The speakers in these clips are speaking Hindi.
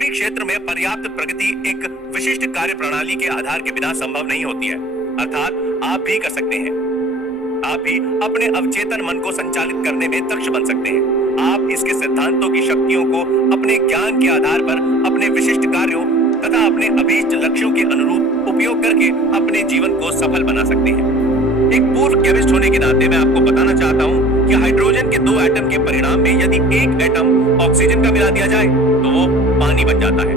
भी क्षेत्र में पर्याप्त प्रगति एक विशिष्ट कार्य प्रणाली के आधार के बिना संभव नहीं होती है। अर्थात आप भी कर सकते हैं। आप भी अपने अवचेतन मन को संचालित करने में दक्ष बन सकते हैं। आप इसके सिद्धांतों की शक्तियों को अपने ज्ञान के आधार पर अपने विशिष्ट कार्यों तथा अपने अभीष्ट लक्ष्यों के अनुरूप उपयोग करके अपने जीवन को सफल बना सकते हैं। एक पूर्व केमिस्ट होने के नाते मैं आपको बताना चाहता हूं कि हाइड्रोजन के दो एटम के परिणाम में यदि एक एटम ऑक्सीजन का मिला दिया जाए तो वो पानी बन जाता है।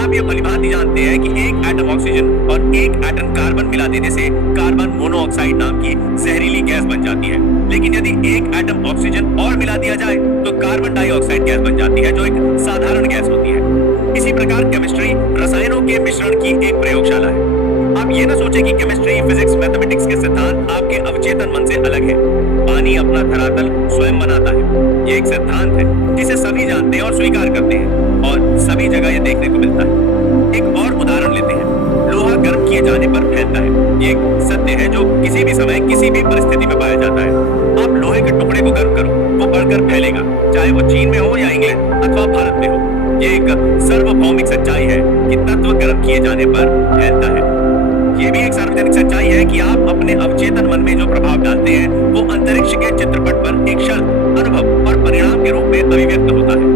आप ये भलीभांति जानते हैं कि एक एटम ऑक्सीजन और एक एटम कार्बन मिला देने से कार्बन मोनोऑक्साइड नाम की जहरीली गैस बन जाती है। लेकिन यदि एक एटम ऑक्सीजन और मिला दिया जाए तो कार्बन डाइऑक्साइड गैस बन जाती है, जो एक साधारण गैस होती है। इसी प्रकार केमिस्ट्री रसायनों के मिश्रण की एक प्रयोगशाला है। आप ये ना सोचें कि केमिस्ट्री, फिजिक्स, मैथमेटिक्स के सिद्धांत आपके अवचेतन मन से अलग है। पानी अपना धरातल स्वयं बनाता है। ये एक सिद्धांत है जिसे सभी जानते हैं और स्वीकार करते हैं और सभी जगह ये देखने को मिलता है। एक और उदाहरण लेते हैं। लोहा गर्म किए जाने पर फैलता है। ये एक सत्य है जो किसी भी समय किसी भी परिस्थिति में पाया जाता है। आप लोहे के टुकड़े को गर्म करो, वो बढ़कर फैलेगा, चाहे वो चीन में हो या इंग्लैंड अथवा भारत में हो। ये एक सार्वभौमिक सच्चाई है कि तत्व गर्म किए जाने पर फैलता है। ये भी एक सार्वजनिक सच्चाई है कि आप अपने अवचेतन मन में जो प्रभाव डालते हैं वो अंतरिक्ष के चित्रपट पर एक शर्त, अनुभव और परिणाम के रूप में अभिव्यक्त होता है।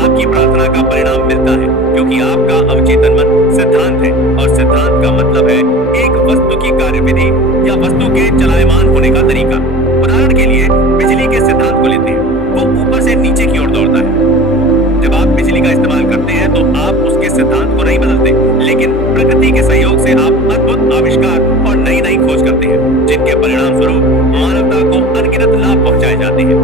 आपकी प्रार्थना का परिणाम मिलता है क्योंकि आपका अवचेतन मन सिद्धांत है, और सिद्धांत का मतलब है एक वस्तु की कार्यविधि या वस्तु के चलायमान होने का तरीका। उदाहरण के लिए बिजली के सिद्धांत को लेते हैं। वो ऊपर से नीचे की ओर दौड़ता है। जब आप बिजली का इस्तेमाल करते हैं तो आप उसके सिद्धांत को नहीं बदलते, लेकिन प्रकृति के सहयोग से आप अद्भुत आविष्कार और नई नई खोज करते हैं, जिनके परिणाम स्वरूप मानवता को अनगिनत लाभ पहुंचाए जाते हैं।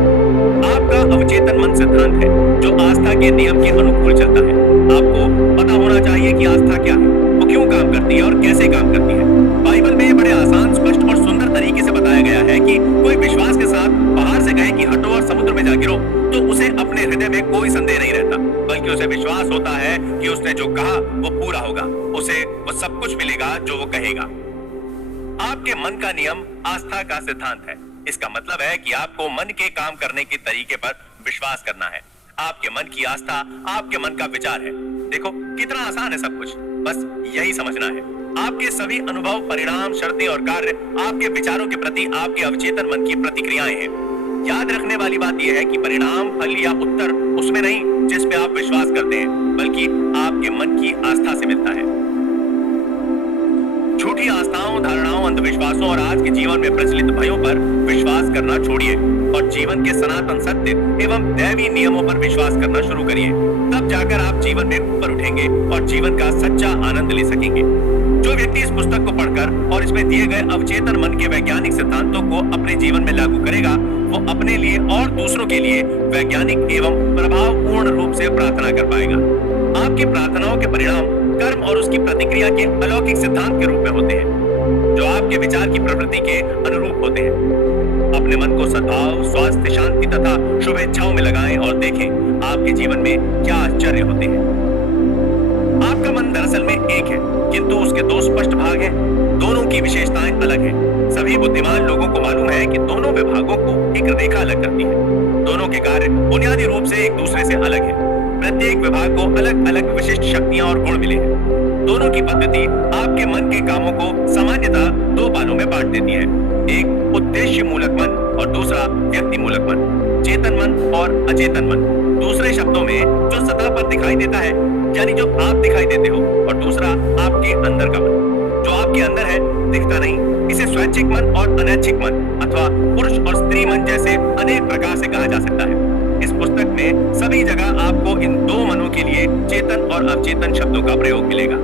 आपका अवचेतन मन सिद्धांत है जो आस्था के नियम के अनुकूल चलता है। आपको पता होना चाहिए कि आस्था क्या है, वो क्यों काम करती है और कैसे काम करती है। बाइबल में ये बड़े आसान, स्पष्ट और सुंदर तरीके से बताया गया है कि कोई विश्वास के साथ बाहर से कहे कि हटो और समुद्र में जा गिरो, तो उसे अपने हृदय में कोई संदेह नहीं रहता, बल्कि उसे विश्वास होता है कि उसने जो कहा वो पूरा होगा, उसे वो सब कुछ मिलेगा जो वो कहेगा। आपके मन का नियम आस्था का सिद्धांत है। इसका मतलब है कि आपको मन के काम करने के तरीके पर विश्वास करना है। आपके मन की आस्था आपके मन का विचार है। देखो कितना आसान है सब कुछ, बस यही समझना है। आपके सभी अनुभव, परिणाम, शर्तें और कार्य आपके विचारों के प्रति आपके अवचेतन मन की प्रतिक्रियाएं हैं। याद रखने वाली बात यह है कि परिणाम, फल या उत्तर उसमें नहीं जिस पे आप विश्वास करते हैं, बल्कि आपके मन की आस्था से मिलता है। झूठी आस्थाओं, धारणाओं, अंधविश्वासों और आज के जीवन में प्रचलित भयों पर विश्वास करना छोड़िए और जीवन के सनातन सत्य एवं दैवी नियमों पर विश्वास करना शुरू करिए। तब जाकर आप जीवन में ऊपर उठेंगे और जीवन का सच्चा आनंद ले सकेंगे। जो व्यक्ति इस पुस्तक को पढ़कर और इसमें दिए गए अवचेतन मन के वैज्ञानिक सिद्धांतों को अपने जीवन में लागू करेगा, वो अपने लिए और दूसरों के लिए वैज्ञानिक एवं प्रभावपूर्ण रूप से प्रार्थना कर पाएगा। आपकी प्रार्थनाओं के परिणाम कर्म और उसकी प्रतिक्रिया के अलौकिक सिद्धांत के रूप में होते हैं, जो आपके विचार की प्रवृत्ति के अनुरूप होते हैं। अपने मन को सद्भाव, स्वास्थ्य, शांति तथा शुभेच्छाओं में लगाएं और देखें आपके जीवन में क्या आश्चर्य होते हैं। आपका मन दरअसल में एक है, किंतु उसके दो स्पष्ट भाग हैं। दोनों की विशेषताएं अलग हैं। सभी बुद्धिमान लोगों को मालूम है कि दोनों विभागों को एक रेखा अलग करती है। दोनों के कार्य बुनियादी रूप से एक दूसरे से अलग है। प्रत्येक विभाग को अलग अलग विशिष्ट शक्तियां और गुण मिले हैं। दोनों की पद्धति आपके मन के कामों को सामान्यतः दो पालों में बांट देती है। एक उद्देश्य मूलक मन और दूसरा व्यक्ति मूलक मन, चेतन मन और अचेतन मन। दूसरे शब्दों में जो सतह पर दिखाई देता है, यानी जो आप दिखाई देते हो, और दूसरा आपके अंदर का मन जो आपके अंदर है, दिखता नहीं। इसे स्वैच्छिक मन और अनैच्छिक मन अथवा पुरुष और स्त्री मन जैसे अनेक प्रकार से कहा जा सकता है। इस पुस्तक में सभी जगह आपको इन दो मनों के लिए चेतन और अवचेतन शब्दों का प्रयोग मिलेगा।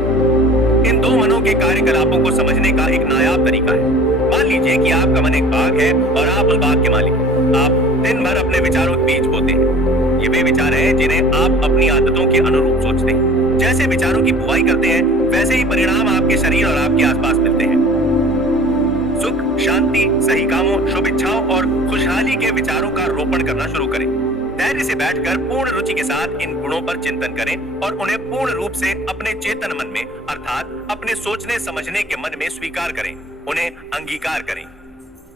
इन दो मनों के कार्यकलापों को समझने का एक नायाब तरीका है। मान लीजिए कि आपका मन एक बाग है और आप उस बाग के मालिक हैं। आप दिन भर अपने विचारों के बीज बोते हैं। ये वे विचार हैं जिन्हें आप अपनी आदतों के अनुरूप सोचते हैं। जैसे विचारों की बुवाई करते हैं, वैसे ही परिणाम आपके शरीर और आपके आसपास मिलते हैं। सुख, शांति, सही कामों, शुभ इच्छाओं और खुशहाली के विचारों का रोपण करना शुरू करें। धैर्य से बैठकर पूर्ण रुचि के साथ इन गुणों पर चिंतन करें और उन्हें पूर्ण रूप से अपने चेतन मन में अर्थात अपने सोचने समझने के मन में स्वीकार करें, उन्हें अंगीकार करें।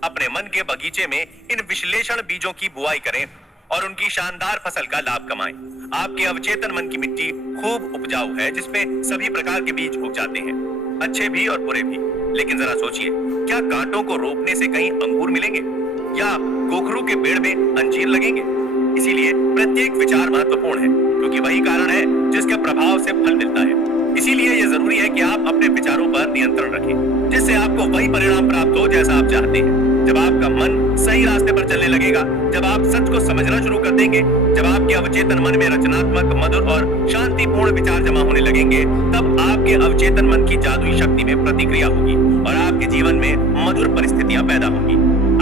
अपने मन के बगीचे में इन विश्लेषण बीजों की बुआई करें और उनकी शानदार फसल का लाभ कमाएं। आपके अवचेतन मन की मिट्टी खूब उपजाऊ है, जिसमें सभी प्रकार के बीज उग जाते हैं, अच्छे भी और बुरे भी। लेकिन जरा सोचिए, क्या कांटों को रोपने से कहीं अंगूर मिलेंगे या गोखरू के पेड़ में अंजीर लगेंगे? इसीलिए प्रत्येक विचार महत्वपूर्ण है, क्योंकि वही कारण है जिसके प्रभाव से फल मिलता है। इसीलिए यह जरूरी है कि आप अपने विचारों पर नियंत्रण रखें, जिससे आपको वही परिणाम प्राप्त हो जैसा आप चाहते हैं। जब आपका मन सही रास्ते पर चलने लगेगा, जब आप सच को समझना शुरू कर देंगे, जब आपके अवचेतन मन में रचनात्मक, मधुर और शांतिपूर्ण विचार जमा होने लगेंगे, तब आपके अवचेतन मन की जादुई शक्ति में प्रतिक्रिया होगी और आपके जीवन में मधुर परिस्थितियां पैदा होंगी।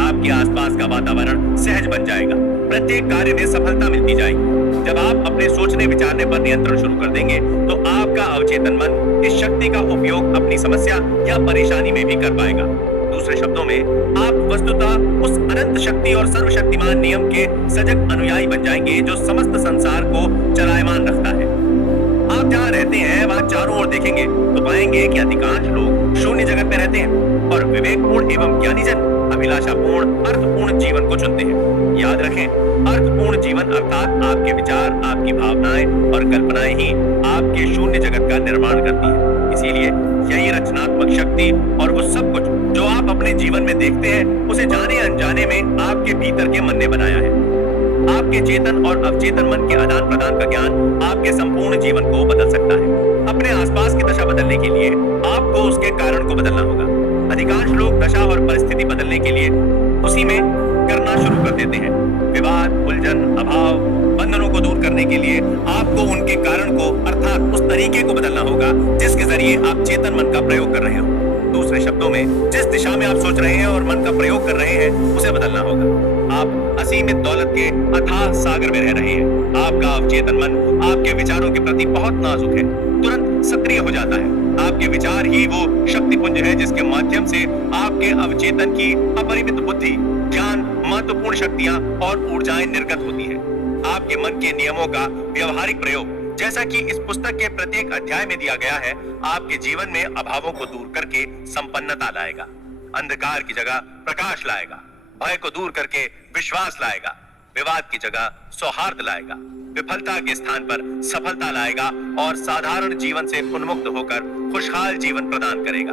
आपके आसपास का वातावरण सहज बन जाएगा, प्रत्येक कार्य में सफलता मिलती जाएगी। जब आप अपने सोचने विचारने पर नियंत्रण शुरू कर देंगे, तो आपका अवचेतन मन इस शक्ति का उपयोग अपनी समस्या या परेशानी में भी कर पाएगा। दूसरे शब्दों में, आप वस्तुतः उस अनंत शक्ति और सर्वशक्तिमान नियम के सजग अनुयायी बन जाएंगे जो समस्त संसार को चलायमान रखता है। आप जहाँ रहते हैं वहाँ चारों ओर देखेंगे तो पाएंगे कि अधिकांश लोग शून्य जगत में रहते हैं और विवेकपूर्ण एवं ज्ञानी जन अभिलाषापूर्ण, अर्थपूर्ण जीवन को चुनते हैं। याद रखें, अर्थपूर्ण जीवन अर्थात आपके विचार, आपकी भावनाएं और कल्पनाएं ही आपके शून्य जगत का निर्माण करती है। इसीलिए यही रचनात्मक शक्ति और वो सब कुछ जो आप अपने जीवन में देखते हैं, उसे जाने अनजाने में आपके भीतर के मन ने बनाया है। आपके चेतन और अवचेतन मन के आदान प्रदान का ज्ञान आपके संपूर्ण जीवन को बदल सकता है। अपने आसपास की दशा बदलने के लिए आपको उसके कारण को बदलना होगा। अधिकांश लोग दशा और परिस्थिति बदलने के लिए उसी में करना शुरू कर देते हैं। विवाद, उलझन, अभाव, बंधनों को दूर करने के लिए आपको उनके कारण को अर्थात उस तरीके को बदलना होगा जिसके जरिए आप चेतन मन का प्रयोग कर रहे हो। दूसरे शब्दों में, जिस दिशा में आप सोच रहे हैं और मन का प्रयोग कर रहे हैं, उसे बदलना होगा। आप असीमित दौलत के अथाह सागर में रह रहे हैं। आपका अवचेतन मन आपके विचारों के प्रति बहुत नाजुक है, तुरंत सक्रिय हो जाता है। आपके विचार ही वो शक्तिपुंज है जिसके माध्यम से आपके अवचेतन की अपरिमित बुद्धि, ज्ञान, महत्वपूर्ण शक्तियां और ऊर्जाएं निर्गत होती है। आपके मन के नियमों का व्यवहारिक प्रयोग, जैसा कि इस पुस्तक के प्रत्येक अध्याय में दिया गया है, आपके जीवन में अभावों को दूर करके संपन्नता लाएगा, अंधकार की जगह प्रकाश लाएगा, भय को दूर करके विश्वास लाएगा, विवाद की जगह सौहार्द लाएगा, विफलता के स्थान पर सफलता लाएगा और साधारण जीवन से उन्मुक्त होकर खुशहाल जीवन प्रदान करेगा।